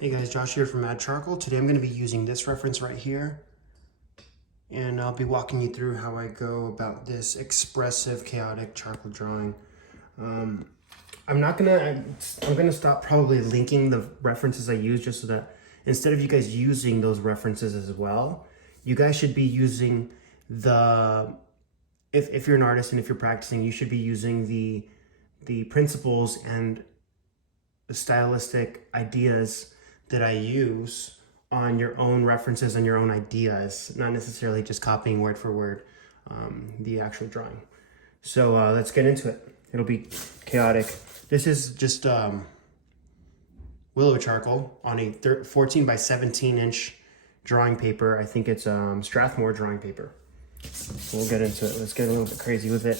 Hey guys, Josh here from Mad Charcoal. Today I'm going to be using this reference right here, and I'll be walking you through how I go about this expressive, chaotic charcoal drawing. I'm gonna stop probably linking the references I use, just so that instead of you guys using those references as well, you guys should be using if you're an artist and if you're practicing, you should be using the principles and the stylistic ideas that I use on your own references and your own ideas, not necessarily just copying word for word the actual drawing. So let's get into it. It'll be chaotic. This is just willow charcoal on a 14 by 17 inch drawing paper. I think it's Strathmore drawing paper. So we'll get into it. Let's get a little bit crazy with it.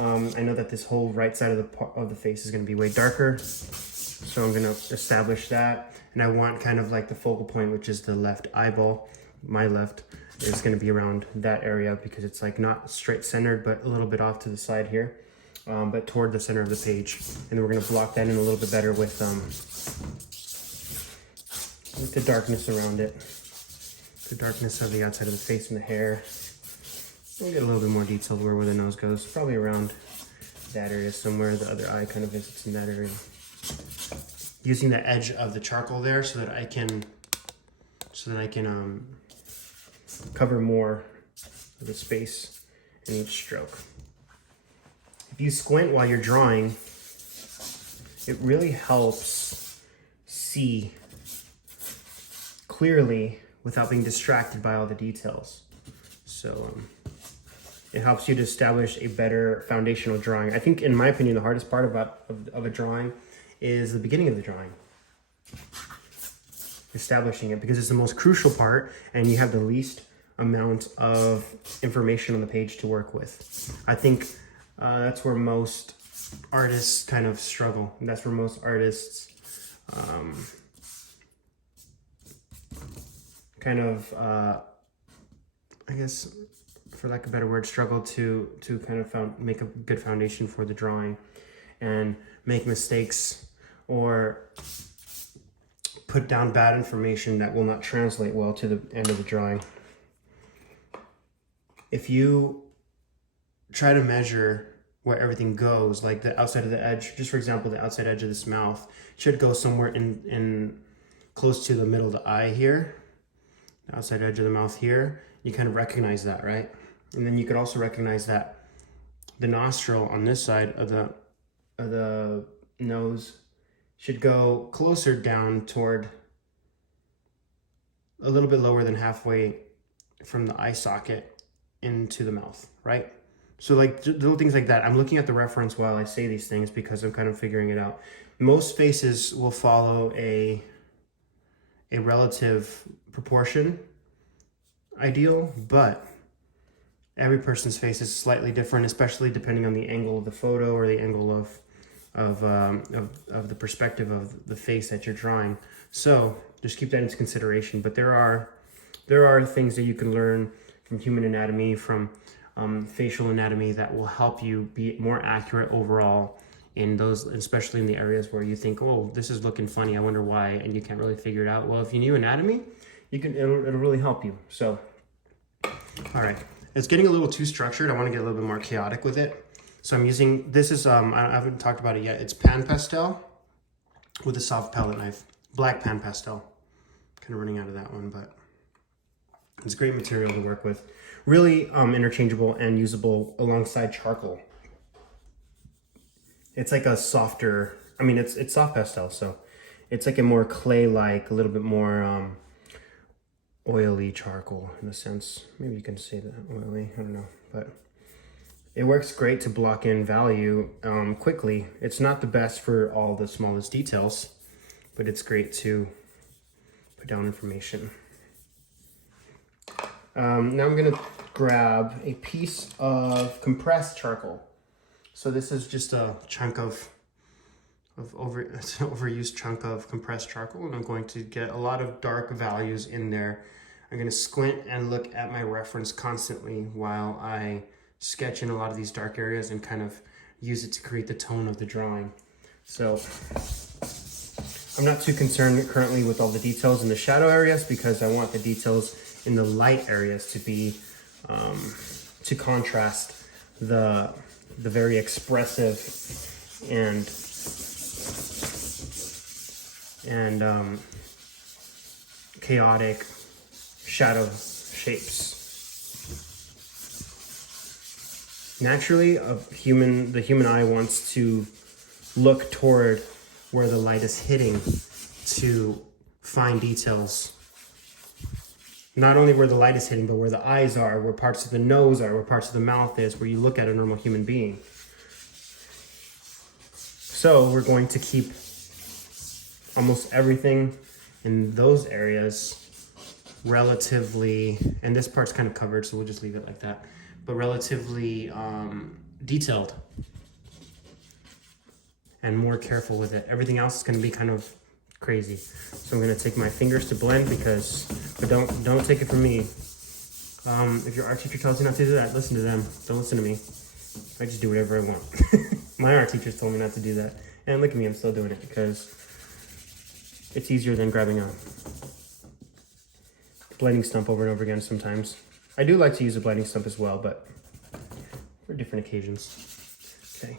I know that this whole right side of the face is going to be way darker, so I'm going to establish that. And I want kind of like the focal point, which is the left eyeball. My left is going to be around that area because it's like not straight centered, but a little bit off to the side here, but toward the center of the page. And then we're going to block that in a little bit better with the darkness around it, the darkness of the outside of the face and the hair. We'll get a little bit more detailed where the nose goes, probably around that area somewhere. The other eye kind of visits in that area. Using the edge of the charcoal there so that I can cover more of the space in each stroke. If you squint while you're drawing, it really helps see clearly without being distracted by all the details. So it helps you to establish a better foundational drawing. I think, in my opinion, the hardest part of a drawing is the beginning of the drawing. Establishing it, because it's the most crucial part and you have the least amount of information on the page to work with. I think that's where most artists kind of struggle. That's where most artists I guess, for lack of a better word, struggle to kind of make a good foundation for the drawing and make mistakes or put down bad information that will not translate well to the end of the drawing. If you try to measure where everything goes, like the outside of the edge, just for example, the outside edge of this mouth should go somewhere in close to the middle of the eye here, the outside edge of the mouth here. You kind of recognize that, right? And then you could also recognize that the nostril on this side of the nose should go closer down toward a little bit lower than halfway from the eye socket into the mouth, right? So like little things like that. I'm looking at the reference while I say these things because I'm kind of figuring it out. Most faces will follow a relative proportion ideal, but every person's face is slightly different, especially depending on the angle of the photo or the angle of the perspective of the face that you're drawing. So just keep that into consideration. But there are things that you can learn from human anatomy, from facial anatomy, that will help you be more accurate overall in those, especially in the areas where you think, oh, this is looking funny, I wonder why, and you can't really figure it out. Well, if you knew anatomy, it'll really help you. So, all right, it's getting a little too structured. I want to get a little bit more chaotic with it. So I'm using, this is, I haven't talked about it yet. It's pan pastel with a soft palette knife. Black pan pastel. Kind of running out of that one, but it's great material to work with. Really interchangeable and usable alongside charcoal. It's like a softer, I mean, it's soft pastel, so it's like a more clay-like, a little bit more oily charcoal in a sense. Maybe you can say that, oily, I don't know, but it works great to block in value quickly. It's not the best for all the smallest details, but it's great to put down information. Now I'm gonna grab a piece of compressed charcoal. So this is just a chunk of overused chunk of compressed charcoal, and I'm going to get a lot of dark values in there. I'm gonna squint and look at my reference constantly while I sketch in a lot of these dark areas and kind of use it to create the tone of the drawing. So I'm not too concerned currently with all the details in the shadow areas because I want the details in the light areas to be, to contrast the very expressive and chaotic shadow shapes. Naturally, the human eye wants to look toward where the light is hitting to find details. Not only where the light is hitting, but where the eyes are, where parts of the nose are, where parts of the mouth is, where you look at a normal human being. So we're going to keep almost everything in those areas relatively, and this part's kind of covered, so we'll just leave it like that, but relatively detailed and more careful with it. Everything else is going to be kind of crazy. So I'm going to take my fingers to blend but don't take it from me. If your art teacher tells you not to do that, listen to them. Don't listen to me. I just do whatever I want. My art teachers told me not to do that. And look at me, I'm still doing it because it's easier than grabbing a blending stump over and over again sometimes. I do like to use a blending stump as well, but for different occasions. Okay.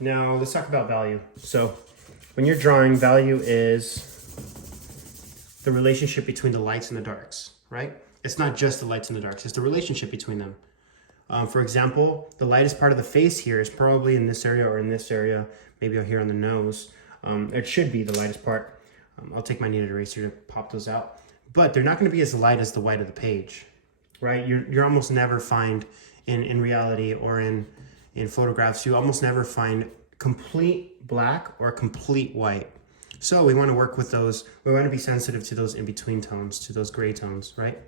Now let's talk about value. So when you're drawing, value is the relationship between the lights and the darks, right? It's not just the lights and the darks, it's the relationship between them. For example, the lightest part of the face here is probably in this area or in this area, maybe here on the nose. It should be the lightest part. I'll take my kneaded eraser to pop those out. But they're not going to be as light as the white of the page, right? You're almost never find in reality or in photographs, you almost never find complete black or complete white. So we want to work with those. We want to be sensitive to those in-between tones, to those gray tones, right?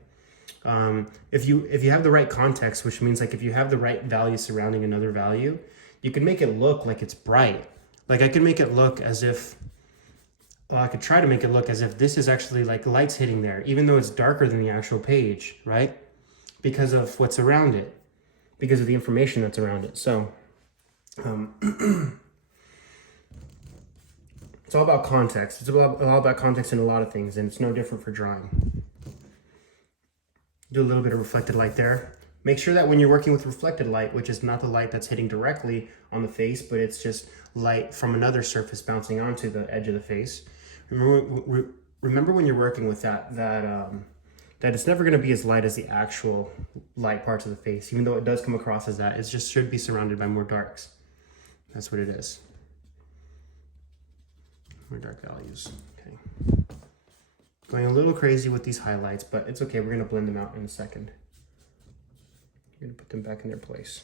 If you have the right context, which means like if you have the right value surrounding another value, you can make it look like it's bright. Like I could make it look as if, I could try to make it look as if this is actually like lights hitting there, even though it's darker than the actual page, right? Because of what's around it, because of the information that's around it. So it's all about context. It's all about context in a lot of things, and it's no different for drawing. Do a little bit of reflected light there. Make sure that when you're working with reflected light, which is not the light that's hitting directly on the face, but it's just light from another surface bouncing onto the edge of the face. Remember when you're working with that it's never going to be as light as the actual light parts of the face, even though it does come across as that. It just should be surrounded by more darks. That's what it is. More dark values. Okay. Going a little crazy with these highlights, but it's okay. We're going to blend them out in a second. I'm going to put them back in their place.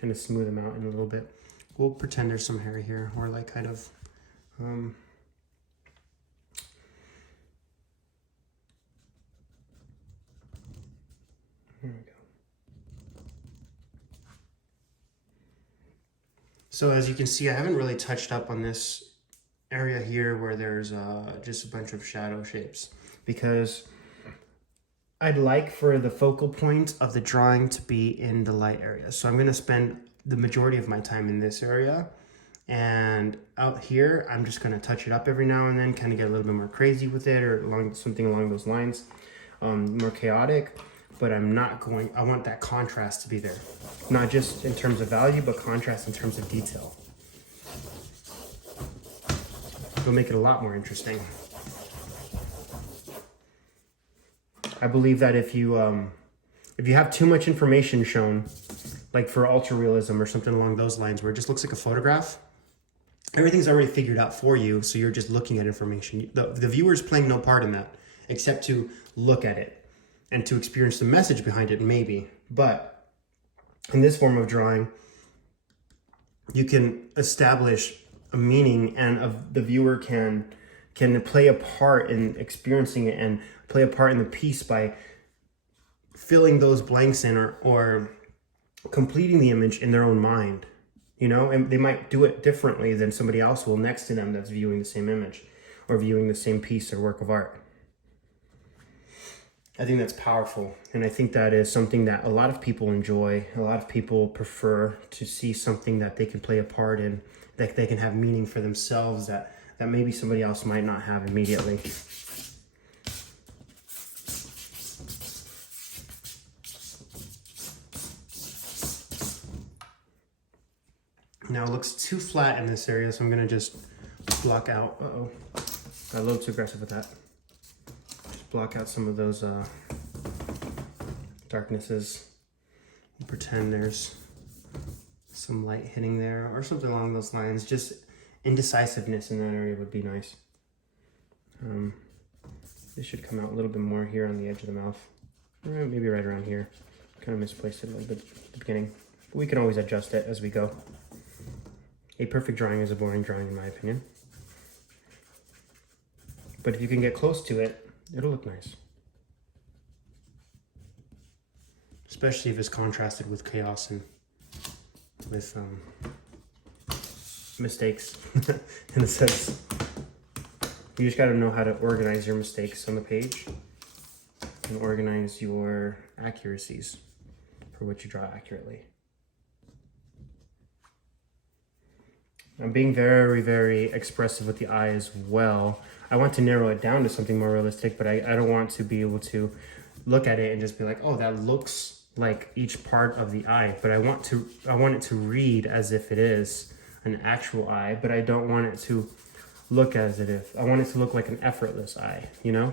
Kind of smooth them out in a little bit. We'll pretend there's some hair here, or like kind of there we go. So as you can see, I haven't really touched up on this area here where there's just a bunch of shadow shapes, because I'd like for the focal point of the drawing to be in the light area. So I'm going to spend the majority of my time in this area, and out here I'm just going to touch it up every now and then, kind of get a little bit more crazy with it, or something along those lines, more chaotic. But I want that contrast to be there, not just in terms of value, but contrast in terms of detail. It'll make it a lot more interesting. I believe that if you have too much information shown, like for ultra realism or something along those lines, where it just looks like a photograph, everything's already figured out for you, so you're just looking at information. The viewer's playing no part in that, except to look at it and to experience the message behind it, maybe. But in this form of drawing, you can establish a meaning, and the viewer can play a part in experiencing it and play a part in the piece by filling those blanks in or completing the image in their own mind, you know, and they might do it differently than somebody else will next to them that's viewing the same image or viewing the same piece or work of art. I think that's powerful. And I think that is something that a lot of people enjoy. A lot of people prefer to see something that they can play a part in, that they can have meaning for themselves, that maybe somebody else might not have immediately. Now it looks too flat in this area, so I'm gonna just block out, uh-oh, got a little too aggressive with that. Just block out some of those darknesses and pretend there's some light hitting there or something along those lines. Just indecisiveness in that area would be nice. This should come out a little bit more here on the edge of the mouth. Maybe right around here. Kind of misplaced it a little bit at the beginning. But we can always adjust it as we go. A perfect drawing is a boring drawing in my opinion. But if you can get close to it, it'll look nice. Especially if it's contrasted with chaos and with mistakes in a sense. You just gotta know how to organize your mistakes on the page and organize your accuracies for what you draw accurately. I'm being very, very expressive with the eye as well. I want to narrow it down to something more realistic, but I don't want to be able to look at it and just be like, oh, that looks like each part of the eye. But I want it to read as if it is an actual eye, but I don't want it to look as if, I want it to look like an effortless eye, you know?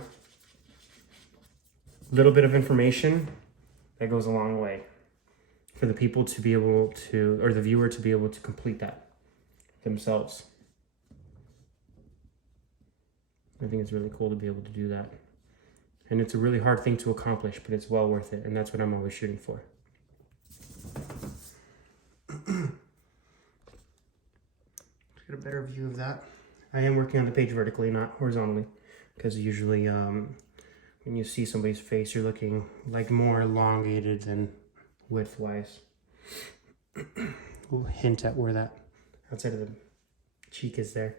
A little bit of information, that goes a long way for the people to be able to, or the viewer to be able to complete that themselves. I think it's really cool to be able to do that. And it's a really hard thing to accomplish, but it's well worth it, and that's what I'm always shooting for. Let's get a better view of that. I am working on the page vertically, not horizontally, because usually when you see somebody's face, you're looking like more elongated than width-wise. We'll hint at where that outside of the cheek is there.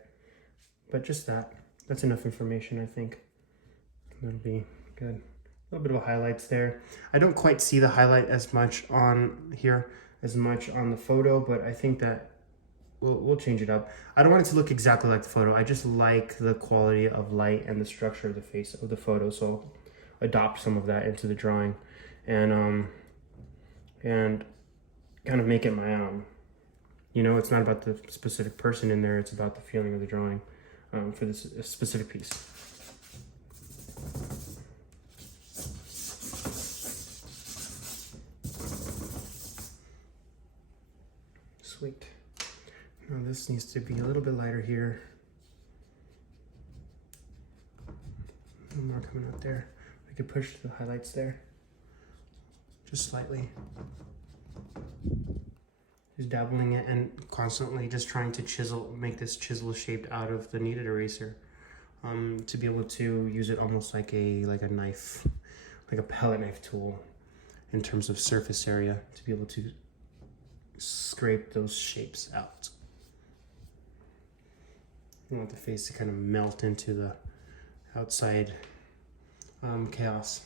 But just that. That's enough information, I think. That'll be good. A little bit of highlights there. I don't quite see the highlight as much on here, as much on the photo, but I think that we'll change it up. I don't want it to look exactly like the photo. I just like the quality of light and the structure of the face of the photo, so I'll adopt some of that into the drawing and kind of make it my own. You know, it's not about the specific person in there, it's about the feeling of the drawing for this specific piece. Sweet. Now this needs to be a little bit lighter here. A little more coming out there. We could push the highlights there. Just slightly. Just dabbling it and constantly just trying to chisel, make this chisel shaped out of the kneaded eraser, to be able to use it almost like a knife, like a palette knife tool in terms of surface area, to be able to scrape those shapes out. You want the face to kind of melt into the outside chaos.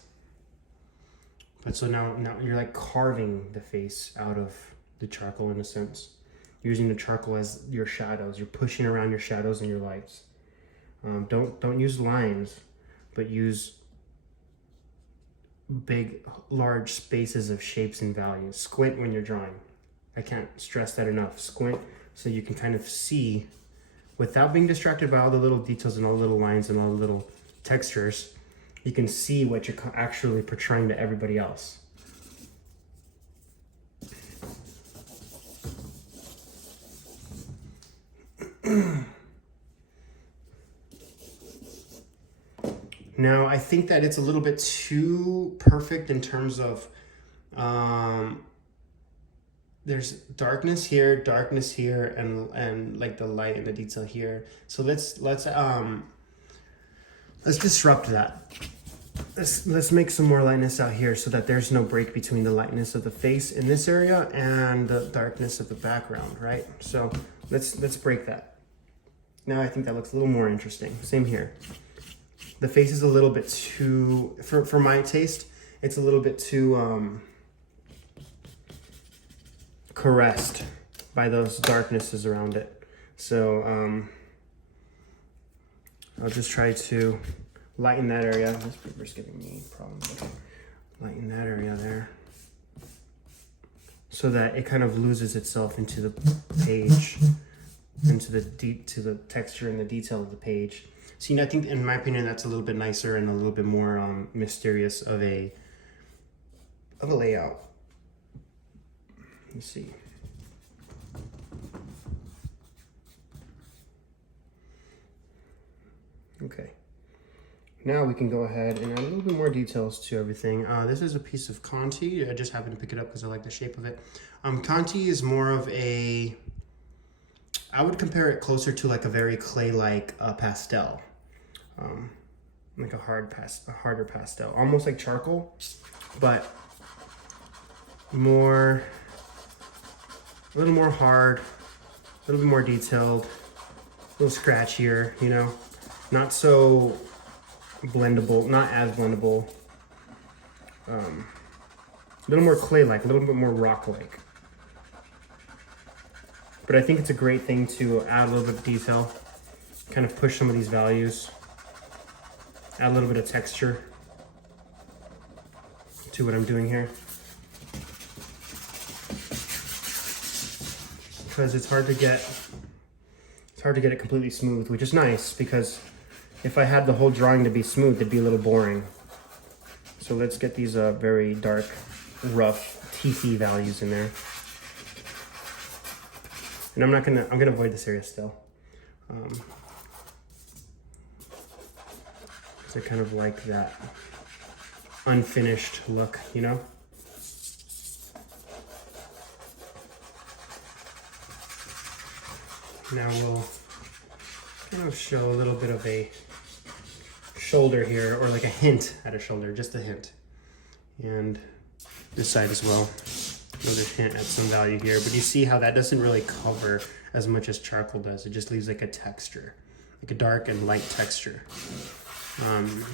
But so now you're like carving the face out of the charcoal in a sense, using the charcoal as your shadows. You're pushing around your shadows and your lights. Don't use lines, but use big, large spaces of shapes and values. Squint when you're drawing. I can't stress that enough. Squint so you can kind of see without being distracted by all the little details and all the little lines and all the little textures. You can see what you're actually portraying to everybody else. Now, I think that it's a little bit too perfect in terms of there's darkness here, and like the light and the detail here. So let's disrupt that. Let's make some more lightness out here so that there's no break between the lightness of the face in this area and the darkness of the background, right? So let's break that. Now I think that looks a little more interesting. Same here. the face is a little bit too, for my taste, it's a little bit too caressed by those darknesses around it. So I'll just try to lighten that area. This paper's giving me problems. Lighten that area there, so that it kind of loses itself into the page, into the texture and the detail of the page. See, I think, in my opinion, that's a little bit nicer and a little bit more mysterious of a layout. Let's see. Okay. Now we can go ahead and add a little bit more details to everything. This is a piece of Conti. I just happened to pick it up because I like the shape of it. Conti is more of a, I would compare it closer to like a very clay-like pastel. Like a harder pastel. Almost like charcoal, but a little more hard, a little bit more detailed, a little scratchier, you know? Not so blendable, not as blendable. A little more clay-like, a little bit more rock-like. But I think it's a great thing to add a little bit of detail, kind of push some of these values, add a little bit of texture to what I'm doing here. Because it's hard to get it completely smooth, which is nice, because if I had the whole drawing to be smooth, it'd be a little boring. So let's get these very dark, rough, teethy values in there. And I'm gonna avoid this area still. Because I kind of like that unfinished look, you know? Now we'll kind of show a little bit of a shoulder here, or like a hint at a shoulder, just a hint. And this side as well, another hint at some value here. But you see how that doesn't really cover as much as charcoal does. It just leaves like a texture, like a dark and light texture.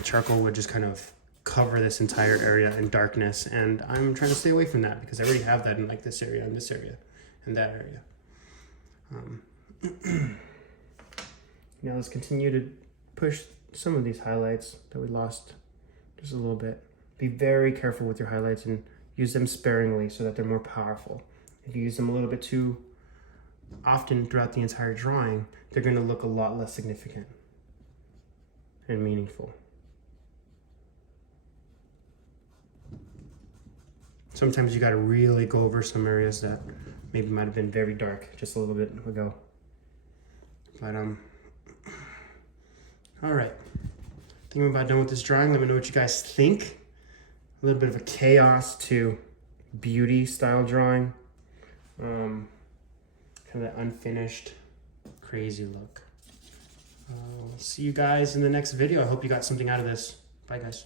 Charcoal would just kind of cover this entire area in darkness, and I'm trying to stay away from that because I already have that in like this area and this area and that area. Now let's continue to push some of these highlights that we lost just a little bit. Be very careful with your highlights and use them sparingly so that they're more powerful. If you use them a little bit too often throughout the entire drawing, they're going to look a lot less significant and meaningful. Sometimes you got to really go over some areas that maybe might have been very dark just a little bit ago. But all right, I think I'm about done with this drawing. Let me know what you guys think. A little bit of a chaos to beauty style drawing. Kind of that unfinished, crazy look. See you guys in the next video. I hope you got something out of this. Bye, guys.